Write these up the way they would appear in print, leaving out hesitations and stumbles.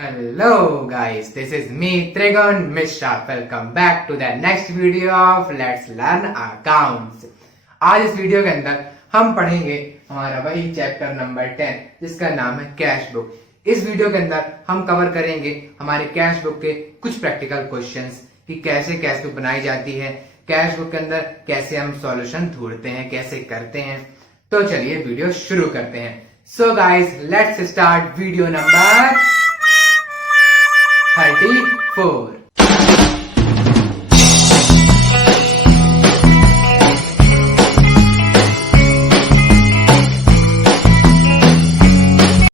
Hello guys, this is me Trigon Mishra. Welcome back to the next video of Let's Learn Accounts. आज इस video के अंदर हम पढ़ेंगे हमारा वही चैप्टर नंबर 10 जिसका नाम है कैश बुक। इस वीडियो के अंदर हम कवर करेंगे हमारे कैश बुक के कुछ प्रैक्टिकल क्वेश्चंस कि कैसे कैश बुक बनाई जाती है, कैश बुक के अंदर कैसे हम सॉल्यूशन ढूंढते हैं, कैसे करते हैं। तो चलिए वीडियो शुरू करते हैं। So guys let's start video number 34।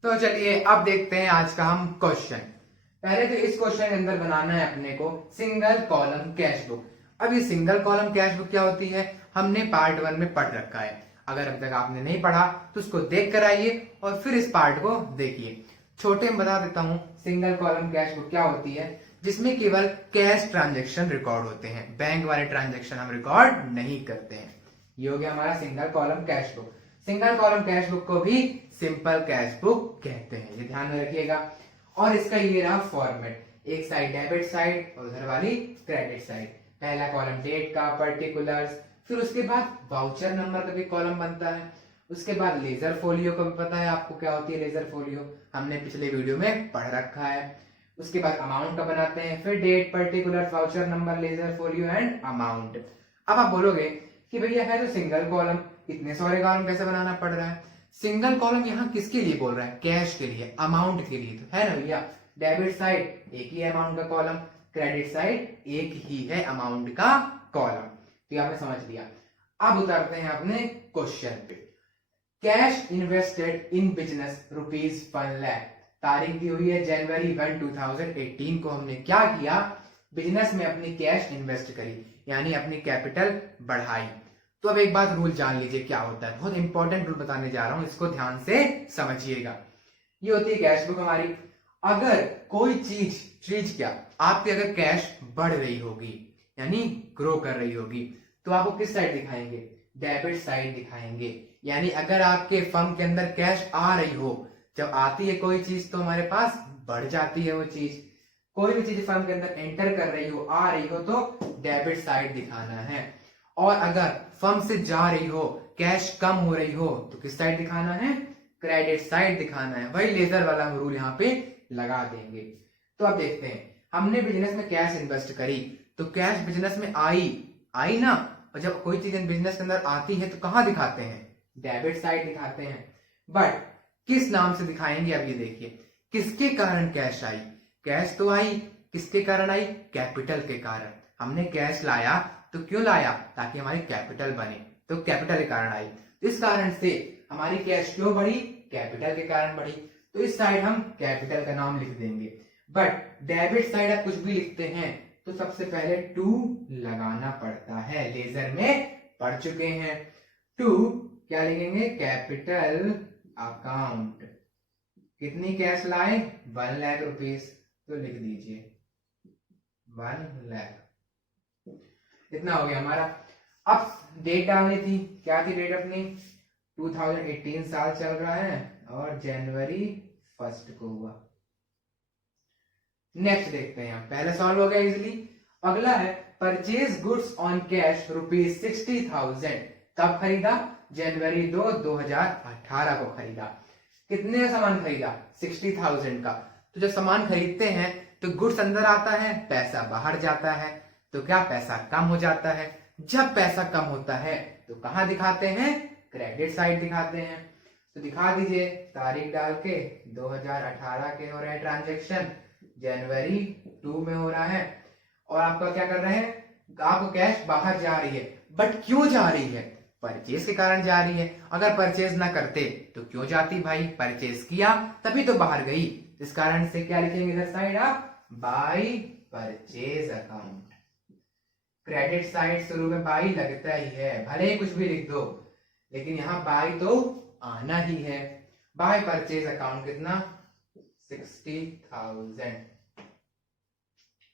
तो चलिए अब देखते हैं आज का हम क्वेश्चन। पहले तो इस क्वेश्चन के अंदर बनाना है अपने को सिंगल कॉलम कैश बुक। अब ये सिंगल कॉलम कैश बुक क्या होती है हमने पार्ट 1 में पढ़ रखा है। अगर अब तक आपने नहीं पढ़ा तो उसको देख कर आइए और फिर इस पार्ट को देखिए। छोटे में बता देता हूं सिंगल कॉलम कैश बुक क्या होती है, जिसमें केवल कैश ट्रांजैक्शन रिकॉर्ड होते हैं, बैंक वाले ट्रांजैक्शन हम रिकॉर्ड नहीं करते हैं। ये हो गया हमारा single column cash book. Single column cash book को भी सिंपल कैश बुक कहते हैं, ये ध्यान में रखिएगा। और इसका ये रहा फॉर्मेट, एक साइड डेबिट साइड और उधर वाली क्रेडिट साइड। पहला कॉलम डेट का, पर्टिकुलर्स, फिर उसके बाद वाउचर नंबर का भी कॉलम बनता है। उसके बाद लेजर फोलियो का भी पता है आपको क्या होती है लेजर फोलियो, हमने पिछले वीडियो में पढ़ रखा है। उसके बाद अमाउंट का बनाते हैं, फिर date, particular, voucher number, ledger folio and amount. अब आप बोलोगे कि भैया है तो सिंगल कॉलम, इतने सारे कॉलम कैसे बनाना पड़ रहा है। सिंगल कॉलम यहाँ किसके लिए बोल रहा है, कैश के लिए, अमाउंट के लिए तो है ना भैया। डेबिट साइड एक ही अमाउंट का कॉलम, क्रेडिट साइड एक ही है अमाउंट का कॉलम। तो आपने समझ लिया। अब उतरते हैं अपने क्वेश्चन पे। Cash invested in business ₹1 lakh. तारीख दी हुई है जनवरी 1, 2018 को। हमने क्या किया, बिजनेस में अपनी कैश इन्वेस्ट करी, यानी अपनी कैपिटल बढ़ाई। तो अब एक बात रूल जान लीजिए क्या होता है, बहुत इंपॉर्टेंट रूल बताने जा रहा हूं, इसको ध्यान से समझिएगा। ये होती है कैश बुक हमारी। अगर कोई चीज क्या आपकी अगर कैश बढ़ रही होगी यानी ग्रो कर रही होगी तो आपको किस साइड दिखाएंगे, डेबिट साइड दिखाएंगे। यानी अगर आपके फर्म के अंदर कैश आ रही हो, जब आती है कोई चीज तो हमारे पास बढ़ जाती है वो चीज। कोई भी चीज फर्म के अंदर एंटर कर रही हो, आ रही हो तो डेबिट साइड दिखाना है। और अगर फर्म से जा रही हो, कैश कम हो रही हो तो किस साइड दिखाना है, क्रेडिट साइड दिखाना है। वही लेजर वाला रूल यहाँ पे लगा देंगे। तो अब देखते हैं, हमने बिजनेस में कैश इन्वेस्ट करी तो कैश बिजनेस में आई ना। और जब कोई चीज बिजनेस के अंदर आती है तो कहां दिखाते हैं, डेबिट साइड दिखाते हैं। बट किस नाम से दिखाएंगे, अब ये देखिए किसके कारण कैश आई। कैश तो आई, किसके कारण आई, कैपिटल के कारण। हमने कैश लाया तो क्यों लाया, ताकि हमारी कैपिटल बने, तो कैपिटल के कारण आई। इस कारण से हमारी कैश क्यों बढ़ी, कैपिटल के कारण बढ़ी। तो इस साइड हम कैपिटल का नाम लिख देंगे। बट डेबिट साइड आप कुछ भी लिखते हैं तो सबसे पहले 2 लगाना पड़ता है, लेजर में पढ़ चुके हैं। 2 क्या लिखेंगे, कैपिटल अकाउंट। कितनी कैश लाए, 1 लाख रुपीस, तो लिख दीजिए 1 लाख। इतना हो गया हमारा। अब डेट डालनी थी, क्या थी डेट अपनी, 2018 साल चल रहा है और जनवरी 1 को हुआ। नेक्स्ट देखते हैं, पहले सॉल्व हो गया इजीली। अगला है परचेज गुड्स ऑन कैश ₹60,000। कब खरीदा, जनवरी 2, 2018 को खरीदा। कितने का सामान खरीदा, 60,000 का। तो जब सामान खरीदते हैं तो गुड्स अंदर आता है, पैसा बाहर जाता है, तो क्या पैसा कम हो जाता है। जब पैसा कम होता है तो कहां दिखाते हैं, क्रेडिट साइड दिखाते हैं। तो दिखा दीजिए, तारीख डाल के 2018 के हो रहे हैं ट्रांजेक्शन, जनवरी 2 में हो रहा है। और आपका क्या कर रहे हैं, आपको कैश बाहर जा रही है। बट क्यों जा रही है, परचेज के कारण जा रही है। अगर परचेज ना करते तो क्यों जाती भाई, परचेज किया तभी तो बाहर गई। इस कारण से क्या लिखेंगे इधर साइड आप, by purchase account. Credit side शुरू में बाई लगता ही है, भले ही कुछ भी लिख दो, लेकिन यहाँ बाई तो आना ही है। बाय परचेज अकाउंट कितना, 60,000।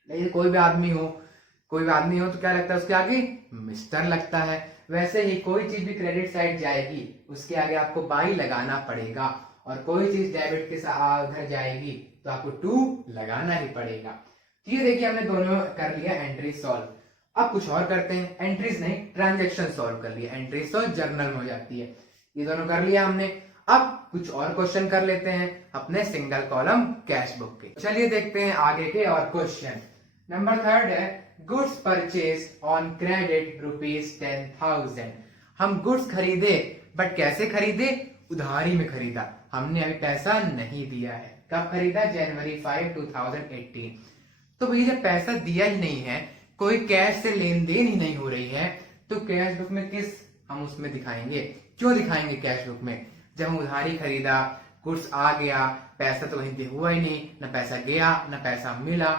लेकिन कोई भी आदमी हो तो क्या लगता है उसके आगे, मिस्टर लगता है। वैसे ही कोई चीज भी क्रेडिट साइड जाएगी उसके आगे आपको बाई लगाना पड़ेगा, और कोई चीज डेबिट के साथ घर जाएगी तो आपको 2 लगाना ही पड़ेगा। तो ये देखिए हमने दोनों कर लिया एंट्री सॉल्व। अब कुछ और करते हैं, एंट्रीज नहीं ट्रांजेक्शन सॉल्व कर लिया, एंट्री सॉल्व जर्नल में हो जाती है। ये दोनों कर लिया हमने। अब कुछ और क्वेश्चन कर लेते हैं अपने सिंगल कॉलम कैश बुक के। चलिए देखते हैं आगे के और क्वेश्चन। नंबर 3 है गुड्स परचेज ऑन क्रेडिट ₹10,000। हम गुड्स खरीदे बट कैसे खरीदे? उधारी में खरीदा, हमने अभी पैसा नहीं दिया है। कब खरीदा? जनवरी 5, 2018। तो भैया जब पैसा दिया ही नहीं है, कोई कैश से लेन देन ही नहीं हो रही है, तो कैश बुक में किस हम उसमें दिखाएंगे? क्यों दिखाएंगे कैश बुक में? जब हम उधारी खरीदा, गुड्स आ गया, पैसा तो कहीं हुआ ही नहीं, ना पैसा गया ना पैसा मिला,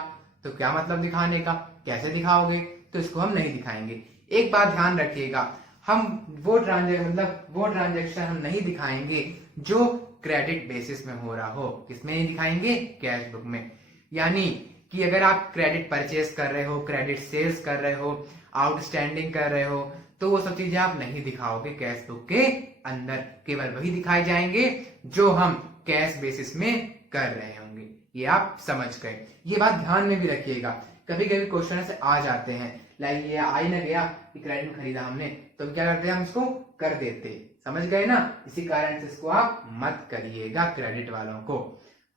तो क्या मतलब दिखाने का? कैसे दिखाओगे? तो इसको हम नहीं दिखाएंगे। एक बात ध्यान रखिएगा, हम वो ट्रांजेक्शन हम नहीं दिखाएंगे जो क्रेडिट बेसिस में हो रहा हो। किसमें नहीं दिखाएंगे? कैश बुक में। यानी कि अगर आप क्रेडिट परचेज कर रहे हो, क्रेडिट सेल्स कर रहे हो, आउटस्टैंडिंग कर रहे हो, तो वो सब चीजें आप नहीं दिखाओगे कैश बुक के अंदर। केवल वही दिखाए जाएंगे जो हम कैश बेसिस में कर रहे होंगे। ये आप समझ गए। ये बात ध्यान में भी रखिएगा, कभी कभी क्वेश्चन से आ जाते हैं, लाइक ये आ ही ना गया कि क्रेडिट में खरीदा हमने, तो क्या करते हैं हम इसको कर देते। समझ गए ना? इसी कारण से इसको आप मत करिएगा क्रेडिट वालों को।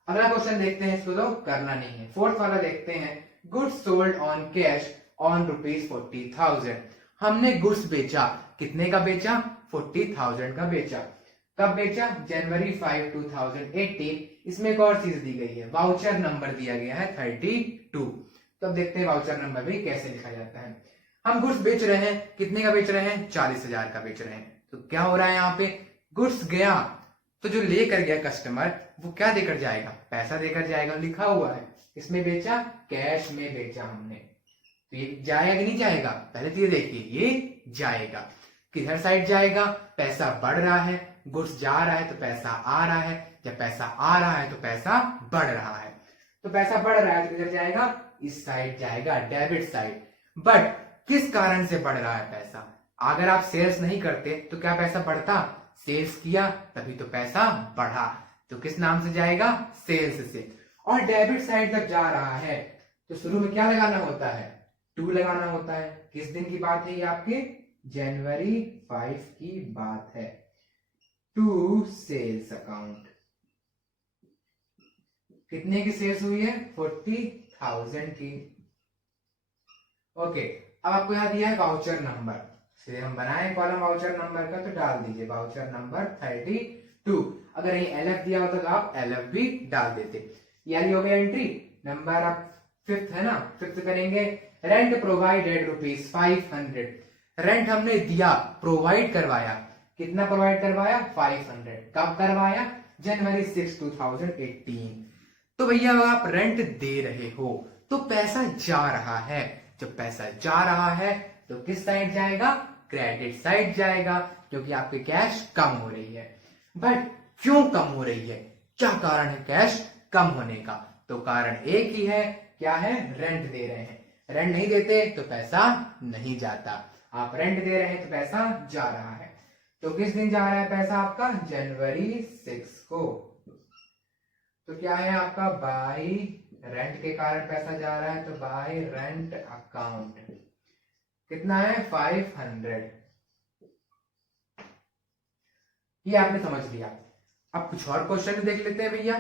अगला क्वेश्चन देखते हैं, इसको तो करना नहीं है। 4th वाला देखते हैं, goods sold on cash on ₹40,000। हमने गुड्स बेचा, कितने का बेचा? 40,000 का बेचा। कब बेचा? जनवरी 5, 2018। इसमें एक और चीज दी गई है, वाउचर नंबर दिया गया है 32। तो अब देखते हैं वाउचर नंबर भी कैसे लिखा जाता है। हम गुड्स बेच रहे हैं, कितने का बेच रहे हैं? 40,000 का बेच रहे हैं। तो क्या हो रहा है यहाँ पे? गुड्स गया तो जो लेकर गया कस्टमर, वो क्या देकर जाएगा? पैसा देकर जाएगा, लिखा हुआ है। इसमें बेचा, कैश में बेचा हमने। तो ये जाएगा कि नहीं जाएगा? पहले तो ये देखिए, ये जाएगा। किधर साइड जाएगा? पैसा बढ़ रहा है, गुड्स जा रहा है तो पैसा आ रहा है, जब पैसा आ रहा है तो पैसा बढ़ रहा है। तो पैसा बढ़ रहा है तो किधर जाएगा? इस साइड जाएगा, डेबिट साइड। बट किस कारण से बढ़ रहा है पैसा? अगर आप सेल्स नहीं करते तो क्या पैसा बढ़ता? सेल्स किया तभी तो पैसा बढ़ा। तो किस नाम से जाएगा? सेल्स से। और डेबिट साइड जब जा रहा है तो शुरू में क्या लगाना होता है? 2 लगाना होता है। किस दिन की बात है ये आपके? जनवरी 5 की बात है। To sales account. कितने की सेल्स हुई है? 40,000 की। ओके, अब आपको यहाँ दिया है वाउचर नंबर, से हम बनाए कॉलम वाउचर नंबर का, तो डाल दीजिए वाउचर नंबर 32। अगर यही LF दिया होता तो आप LF भी डाल देते। यानी हो गया एंट्री नंबर। अब 5th है ना, 5th करेंगे। Rent provided ₹500। रेंट हमने दिया, प्रोवाइड करवाया। कितना प्रोवाइड करवाया? 500। कब करवाया? जनवरी 6, 2018। तो भैया आप रेंट दे रहे हो तो पैसा जा रहा है। जब पैसा जा रहा है तो किस साइड जाएगा? क्रेडिट साइड जाएगा, क्योंकि आपकी कैश कम हो रही है। बट क्यों कम हो रही है? क्या कारण है कैश कम होने का? तो कारण एक ही है, क्या है? रेंट दे रहे हैं। रेंट नहीं देते तो पैसा नहीं जाता, आप रेंट दे रहे हैं तो पैसा जा रहा है। तो किस दिन जा रहा है पैसा आपका? जनवरी 6 को। तो क्या है आपका? बाय रेंट के कारण पैसा जा रहा है, तो बाय रेंट अकाउंट। कितना है? 500। ये आपने समझ लिया। अब कुछ और क्वेश्चन देख लेते हैं भैया,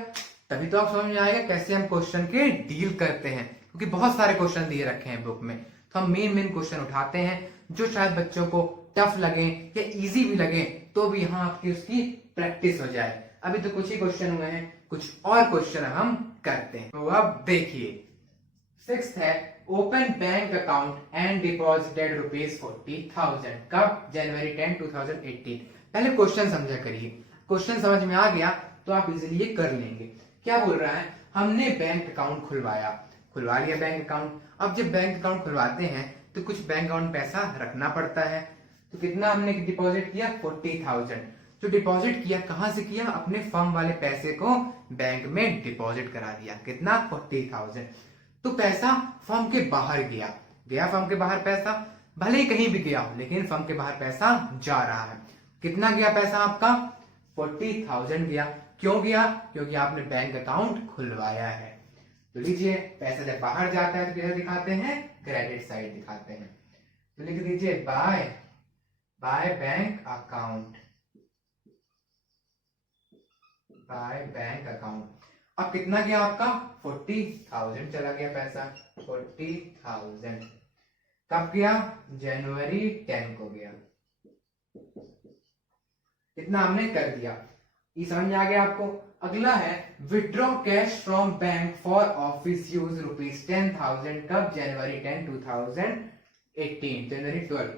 तभी तो आप समझ में आएगा कैसे हम क्वेश्चन के डील करते हैं, क्योंकि बहुत सारे क्वेश्चन दिए रखे हैं बुक में। तो हम मेन क्वेश्चन उठाते हैं जो शायद बच्चों को टफ लगे या इजी भी लगे, तो भी यहाँ आपकी उसकी प्रैक्टिस हो जाए। अभी तो कुछ ही क्वेश्चन हुए हैं, कुछ और क्वेश्चन हम करते हैं। तो अब देखिए 6th है, open bank account and deposited ₹40,000। कब? जनवरी 10, 2018। पहले क्वेश्चन समझा करिए, क्वेश्चन समझ में आ गया तो आप इजीली ये कर लेंगे। क्या बोल रहा है? हमने बैंक अकाउंट खुलवा लिया बैंक अकाउंट। अब जब बैंक अकाउंट खुलवाते हैं तो कुछ बैंक अकाउंट पैसा रखना पड़ता है। तो कितना हमने डिपॉजिट किया? 40,000। जो डिपॉजिट किया, कहां से किया? अपने फर्म वाले पैसे को बैंक में डिपॉजिट करा दिया। कितना? 40,000। तो पैसा फर्म के बाहर गया फर्म के बाहर पैसा, भले ही कहीं भी गया हो लेकिन फर्म के बाहर पैसा जा रहा है। कितना गया पैसा आपका? 40,000 गया। क्यों किया? क्योंकि आपने बैंक अकाउंट खुलवाया है। तो लीजिए, पैसा जब बाहर जाता है तो किधर दिखाते हैं? क्रेडिट साइड दिखाते हैं। तो लिख दीजिए by bank account, by bank account. अब कितना गया आपका? 40,000 चला गया पैसा, 40,000। कब गया? जनवरी 10 को गया। इतना हमने कर दिया, ये समझ में आ गया आपको? अगला है withdraw cash from bank for office use ₹10,000। कब? जनवरी 10, 2018, जनवरी 12।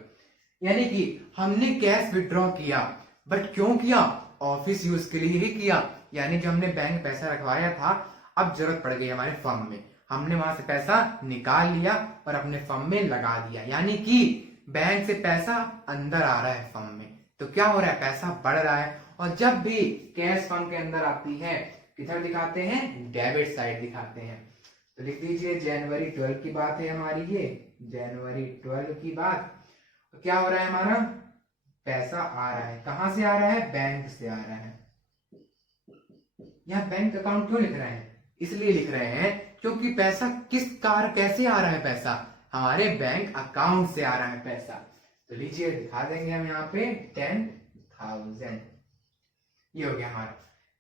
यानी कि हमने कैश विड्रॉ किया, बट क्यों किया? ऑफिस यूज के लिए ही किया। यानी जो हमने बैंक पैसा रखवाया था, अब जरूरत पड़ गई हमारे फर्म में, हमने वहां से पैसा निकाल लिया और अपने फर्म में लगा दिया। यानी कि बैंक से पैसा अंदर आ रहा है फर्म में, तो क्या हो रहा है? पैसा बढ़ रहा है। और जब भी कैश फर्म के अंदर आती है, किधर दिखाते हैं? डेबिट साइड दिखाते हैं। तो लिख दीजिए जनवरी 12 की बात है हमारी, ये जनवरी 12 की बात। तो क्या हो रहा है? हमारा पैसा आ रहा है। कहां से आ रहा है? बैंक से आ रहा है। यह बैंक अकाउंट क्यों लिख रहे हैं? इसलिए लिख रहे हैं क्योंकि पैसा किस कार कैसे आ रहा है? पैसा हमारे बैंक अकाउंट से आ रहा है पैसा। तो लीजिए दिखा देंगे हम यहाँ पे 10,000। ये हो गया हमारा।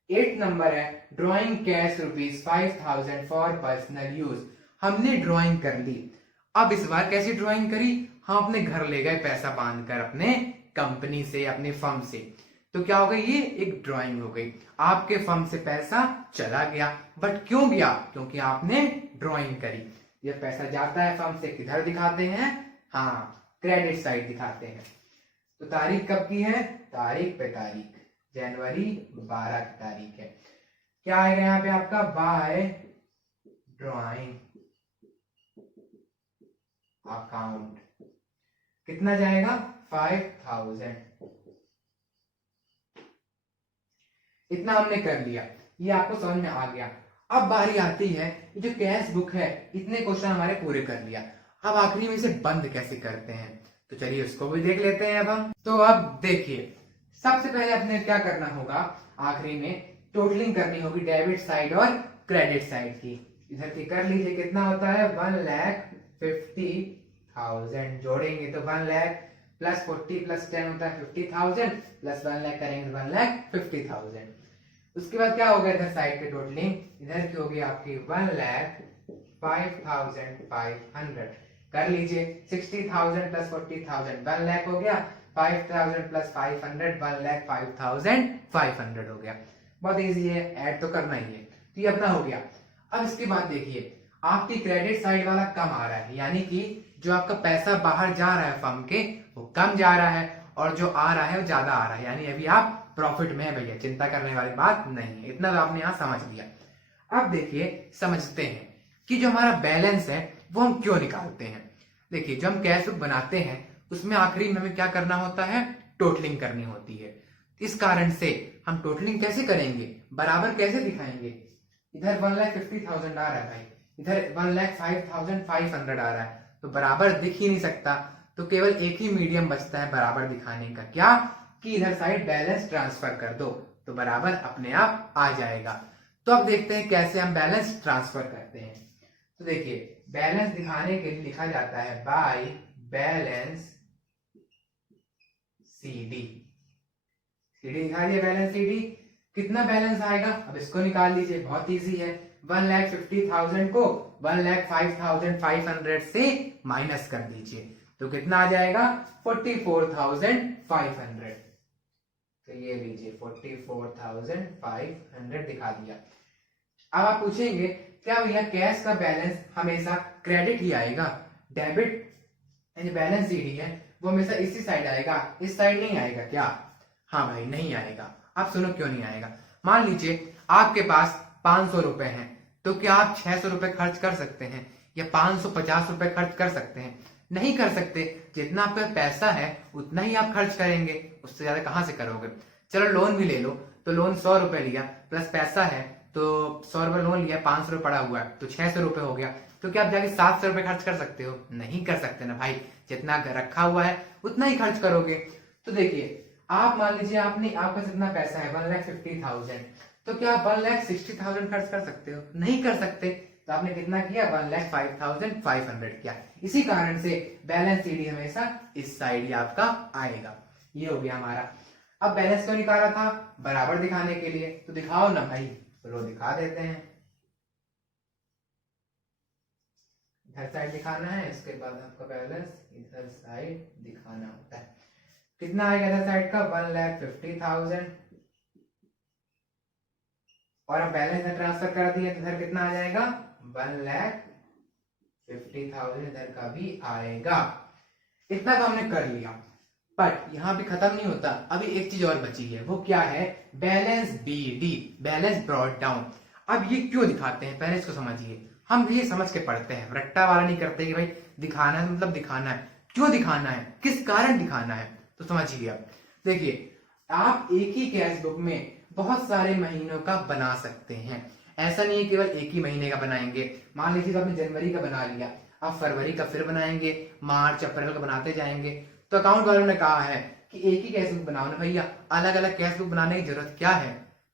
8 नंबर है drawing cash ₹5,000 for personal use. हमने ड्राइंग कर ली। अब इस बार कैसी ड्राइंग करी? हम अपने घर ले गए पैसा बांधकर, अपने कंपनी से, अपने फर्म से। तो क्या हो गई? ये एक ड्राइंग हो गई। आपके फर्म से पैसा चला गया, बट क्यों गया? क्योंकि आपने ड्राइंग करी। ये पैसा जाता है फर्म से, किधर दिखाते हैं? हाँ, क्रेडिट साइड दिखाते हैं। तो तारीख कब की है? तारीख पे तारीख जनवरी 12 की तारीख है। क्या आएगा यहाँ पे आपका? By drawing account. कितना जाएगा? 5,000। इतना हमने कर लिया, ये आपको समझ में आ गया। अब बारी आती है, ये जो कैश बुक है, इतने क्वेश्चन हमारे पूरे कर लिया। अब आखिरी में इसे बंद कैसे करते हैं, तो चलिए उसको भी देख लेते हैं अब हम। तो अब देखिए, सबसे पहले अपने क्या करना होगा? आखिरी में टोटलिंग करनी होगी डेबिट साइड और क्रेडिट साइड की। इधर की कर लीजिए, कितना होता है? 1,50,000। जोड़ेंगे तो 1 लाख प्लस 40 प्लस 10 होता है 50,000, प्लस 1 लाख करेंगे 1,50,000। उसके बाद क्या होगा? इधर साइड पे टोटलिंग, इधर की होगी आपकी 1,05,500। कर लीजिए, 60,000 प्लस 40,000 1 लाख हो गया, 5,000 प्लस 500 1,05,500 हो गया। बहुत इजी है, ऐड तो करना ही है। तो ये अपना हो गया। अब इसके बाद देखिए, आपकी क्रेडिट साइड वाला कम आ रहा है, यानी कि जो आपका पैसा बाहर जा रहा है फर्म के, वो कम जा रहा है, और जो आ रहा है वो ज्यादा आ रहा है। यानी अभी आप प्रॉफिट में है भैया, चिंता करने वाली बात नहीं है। इतना तो आपने यहाँ समझ लिया। अब देखिए, समझते हैं कि जो हमारा बैलेंस है वो हम क्यों निकालते हैं। देखिए, जब हम कैश बुक बनाते हैं, उसमें आखिरी में हमें क्या करना होता है? टोटलिंग करनी होती है। इस कारण से हम टोटलिंग कैसे करेंगे? बराबर कैसे दिखाएंगे? इधर 1,50,000 आ रहा है भाई, इधर 1,05,500 आ रहा है, तो बराबर दिख ही नहीं सकता। तो केवल एक ही मीडियम बचता है बराबर दिखाने का, क्या? कि इधर साइड बैलेंस ट्रांसफर कर दो, तो बराबर अपने आप आ जाएगा। तो अब देखते हैं कैसे हम बैलेंस ट्रांसफर करते हैं। तो देखिए, बैलेंस दिखाने के लिए लिखा जाता है बाय बैलेंस CD। CD दिखा दिया, बैलेंस CD। कितना बैलेंस आएगा? अब इसको निकाल लीजिए, बहुत इजी है। 1,50,000 को 1,05,500 से माइनस कर दीजिए, तो कितना आ जाएगा? 44,500। तो ये लीजिए 44,500 दिखा दिया। अब आप पूछेंगे, क्या भैया कैश का बैलेंस हमेशा क्रेडिट ही आएगा? डेबिट बैलेंस CD है वो हमेशा इसी साइड आएगा, इस साइड नहीं आएगा क्या? हाँ भाई, नहीं आएगा। आप सुनो क्यों नहीं आएगा। मान लीजिए आपके पास 500 रुपए हैं, तो क्या आप 600 रुपए खर्च कर सकते हैं या 550 रुपए खर्च कर सकते हैं? नहीं कर सकते। जितना आपका पैसा है उतना ही आप खर्च करेंगे, उससे ज्यादा कहां से करोगे। चलो लोन भी ले लो, तो लोन 100 रुपए लिया, प्लस पैसा है तो 100 रुपए लोन लिया, 500 रुपए पड़ा हुआ है, तो 600 रुपए हो गया। तो क्या आप जाके 700 रुपए खर्च कर सकते हो? नहीं कर सकते ना भाई, जितना रखा हुआ है उतना ही खर्च करोगे। तो देखिए, आप मान लीजिए आपका कितना पैसा है? 1,50,000। तो क्या आप 1,60,000 खर्च कर सकते हो? नहीं कर सकते। तो आपने कितना किया? 1,05,500 किया। इसी कारण से बैलेंस सीडी हमेशा इस साइड ही आपका आएगा। ये हो गया हमारा। अब बैलेंस क्यों निकाला था? बराबर दिखाने के लिए। तो दिखाओ ना भाई, रो दिखा देते हैं। इधर साइड दिखाना है, इसके बाद आपका बैलेंस इधर साइड दिखाना होता है। कितना आएगा इधर साइड का? 1,50,000। और अब बैलेंस में ट्रांसफर कर दिए तो इधर कितना आ जाएगा? 1,50,000 इधर का भी आएगा। इतना तो हमने कर लिया, बट यहाँ भी खत्म नहीं होता। अभी एक चीज और बची है, वो क्या है? Balance BD, balance brought down. अब ये क्यों दिखाते हैं, पहले इसको समझिए। हम ये समझ के पढ़ते हैं, रट्टा वाला नहीं करते कि भाई दिखाना है मतलब दिखाना है। क्यों दिखाना है, किस कारण दिखाना है, तो समझिए। आप देखिए, आप एक ही कैश बुक में बहुत सारे महीनों का बना सकते हैं। ऐसा नहीं है केवल एक ही महीने का बनाएंगे। मान लीजिए आपने जनवरी का बना लिया, आप फरवरी का फिर बनाएंगे, मार्च अप्रैल का बनाते जाएंगे। तो अकाउंट वालों ने कहा है कि एक ही कैश बुक बनाओ ना भैया, अलग अलग कैश बुक बनाने की जरूरत क्या है।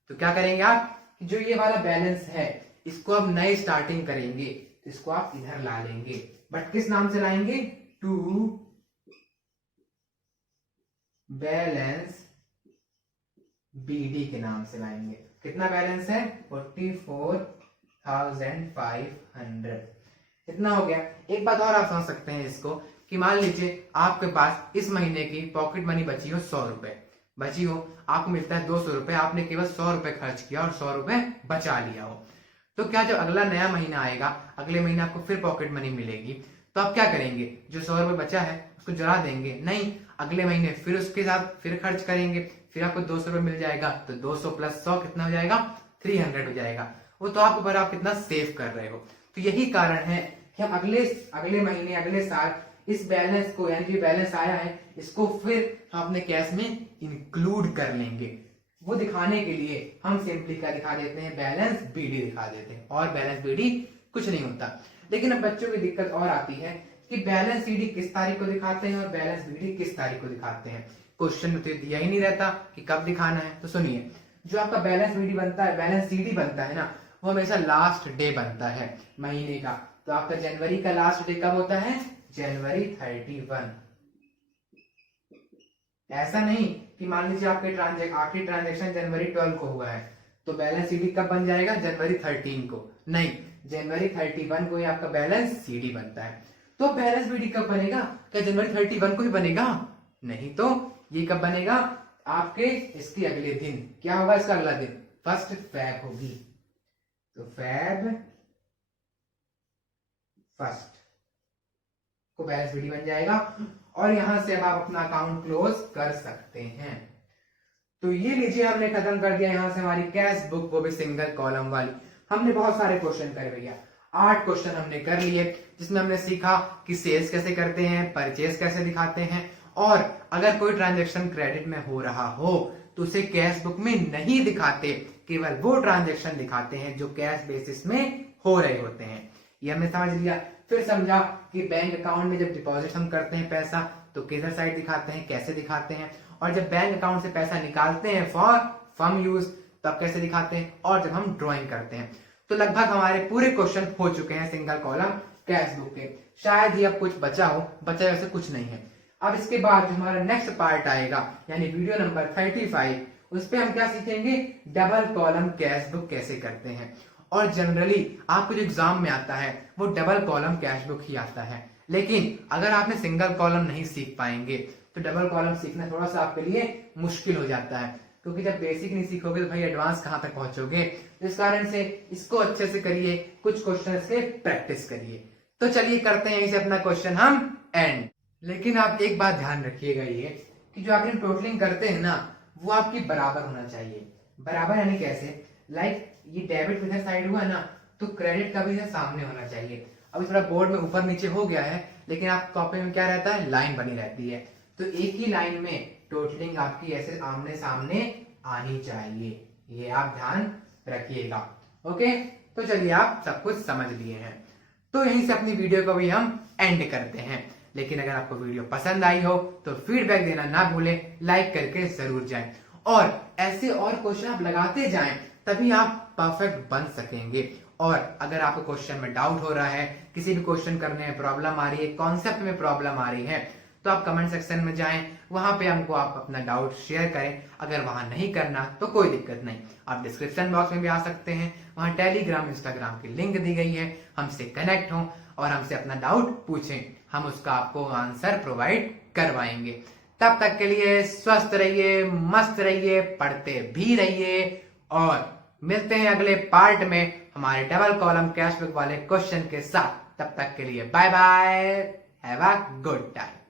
तो क्या करेंगे आप, जो ये वाला बैलेंस है इसको आप नए स्टार्टिंग करेंगे, तो इसको आप इधर ला लेंगे। बट किस नाम से लाएंगे? टू बैलेंस बीडी के नाम से लाएंगे। कितना बैलेंस है? 44,500। इतना हो गया। एक बात और आप समझ सकते हैं इसको, कि मान लीजिए आपके पास इस महीने की पॉकेट मनी बची हो 100 रुपए बची हो, आपको मिलता है 200 रुपए, आपने केवल 100 रुपए खर्च किया और 100 रुपए बचा लिया हो। तो क्या जब अगला नया महीना आएगा, अगले महीने आपको फिर पॉकेट मनी मिलेगी, तो आप क्या करेंगे? जो 100 रुपए बचा है उसको जला देंगे? नहीं, अगले महीने फिर उसके साथ फिर खर्च करेंगे, फिर आपको 200 रुपए मिल जाएगा। तो 200 प्लस 100 कितना हो जाएगा? 300 हो जाएगा। वो तो आपके ऊपर आप कितना सेव कर रहे हो। तो यही कारण है कि हम अगले महीने अगले साल इस बैलेंस को, यानी जो बैलेंस आया है इसको फिर हम अपने कैश में इंक्लूड कर लेंगे। वो दिखाने के लिए हम सिंपली क्या दिखा देते हैं? बैलेंस बीडी दिखा देते हैं। और बैलेंस बीडी कुछ नहीं होता। लेकिन अब बच्चों की दिक्कत और आती है कि बैलेंस सीडी किस तारीख को दिखाते हैं और बैलेंस बीडी किस तारीख को दिखाते हैं। क्वेश्चन में तो दिया ही नहीं रहता कि कब दिखाना है। तो सुनिए, जो आपका बैलेंस बीडी बनता है, बैलेंस सीडी बनता है ना, वो हमेशा लास्ट डे बनता है महीने का। तो आपका जनवरी का लास्ट डे कब होता है? जनवरी 31। ऐसा नहीं कि मान लीजिए आपके आखिरी ट्रांजेक्शन जनवरी 12 को हुआ है, तो बैलेंस सीडी कब बन जाएगा? जनवरी 13 को। नहीं, जनवरी 31 को ही आपका बैलेंस सीडी बनता है। तो बैलेंस बीडी कब बनेगा? क्या जनवरी 31 को ही बनेगा? नहीं, तो ये कब बनेगा? आपके इसके अगले दिन। क्या होगा इसका अगला दिन? 1 फैब होगी। तो फैब 1 को बैलेंस बीडी बन जाएगा और यहां से अब आप अपना अकाउंट क्लोज कर सकते हैं। तो ये लीजिए, हमने खत्म कर दिया यहां से हमारी कैश बुक, वो भी सिंगल कॉलम वाली। हमने बहुत सारे क्वेश्चन करे भैया, 8 क्वेश्चन हमने कर लिए, जिसमें हमने सीखा कि सेल्स कैसे करते हैं, परचेज कैसे दिखाते हैं, और अगर कोई ट्रांजैक्शन क्रेडिट में हो रहा हो तो उसे कैश बुक में नहीं दिखाते, केवल वो ट्रांजैक्शन दिखाते हैं जो कैश बेसिस में हो रहे होते हैं। ये हमने समझ लिया। फिर समझा कि बैंक अकाउंट में जब डिपॉजिट हम करते हैं पैसा, तो किधर साइड दिखाते हैं, कैसे दिखाते हैं, और जब बैंक अकाउंट से पैसा निकालते हैं फॉर फर्म यूज, तब कैसे दिखाते हैं, और जब हम ड्रॉइंग करते हैं। तो लगभग हमारे पूरे क्वेश्चन हो चुके हैं सिंगल कॉलम कैश बुक के। शायद ही अब कुछ बचा हो, बचा वैसे कुछ नहीं है। अब इसके बाद जो हमारा नेक्स्ट पार्ट आएगा, यानी वीडियो नंबर 35, उस पे हम क्या सीखेंगे? डबल कॉलम कैश बुक कैसे करते हैं। और जनरली आपको जो एग्जाम में आता है वो डबल कॉलम कैश बुक ही आता है। लेकिन अगर आपने सिंगल कॉलम नहीं सीख पाएंगे तो डबल कॉलम सीखना थोड़ा सा आपके लिए मुश्किल हो जाता है, क्योंकि जब बेसिक नहीं सीखोगे तो भाई एडवांस कहां तक पहुंचोगे। तो इस कारण से इसको अच्छे से करिए, कुछ क्वेश्चन के प्रैक्टिस करिए। तो चलिए करते हैं इसे अपना क्वेश्चन हम एंड। लेकिन आप एक बात ध्यान रखिएगा, ये कि जो आप टोटलिंग करते हैं ना, वो आपकी बराबर होना चाहिए। बराबर यानी कैसे? लाइक ये डेबिट इधर साइड हुआ ना, तो क्रेडिट का भी इधर सामने होना चाहिए। अभी थोड़ा बोर्ड में ऊपर नीचे हो गया है, लेकिन आप कॉपी में क्या रहता है? लाइन बनी रहती है। तो एक ही लाइन में टोटलिंग आपकी ऐसे आमने सामने आनी चाहिए, ये आप ध्यान रखिएगा। ओके, तो चलिए आप सब कुछ समझ लिए हैं, तो यहीं से अपनी वीडियो को भी हम एंड करते हैं। लेकिन अगर आपको वीडियो पसंद आई हो तो फीडबैक देना ना भूलें, लाइक करके जरूर जाएं, और ऐसे और क्वेश्चन आप लगाते जाएं तभी आप परफेक्ट बन सकेंगे। और अगर आपको क्वेश्चन में डाउट हो रहा है, किसी भी क्वेश्चन करने में प्रॉब्लम आ रही है, कॉन्सेप्ट में प्रॉब्लम आ रही है, तो आप कमेंट सेक्शन में जाएं, वहां पे हमको आप अपना डाउट शेयर करें। अगर वहां नहीं करना तो कोई दिक्कत नहीं, आप डिस्क्रिप्शन बॉक्स में भी आ सकते हैं, वहां टेलीग्राम इंस्टाग्राम की लिंक दी गई है, हमसे कनेक्ट हों और हमसे अपना डाउट पूछें, हम उसका आपको आंसर प्रोवाइड करवाएंगे। तब तक के लिए स्वस्थ रहिए, मस्त रहिए, पढ़ते भी रहिए और मिलते हैं अगले पार्ट में हमारे डबल कॉलम कैश बुक वाले क्वेश्चन के साथ। तब तक के लिए bye bye, have a good time.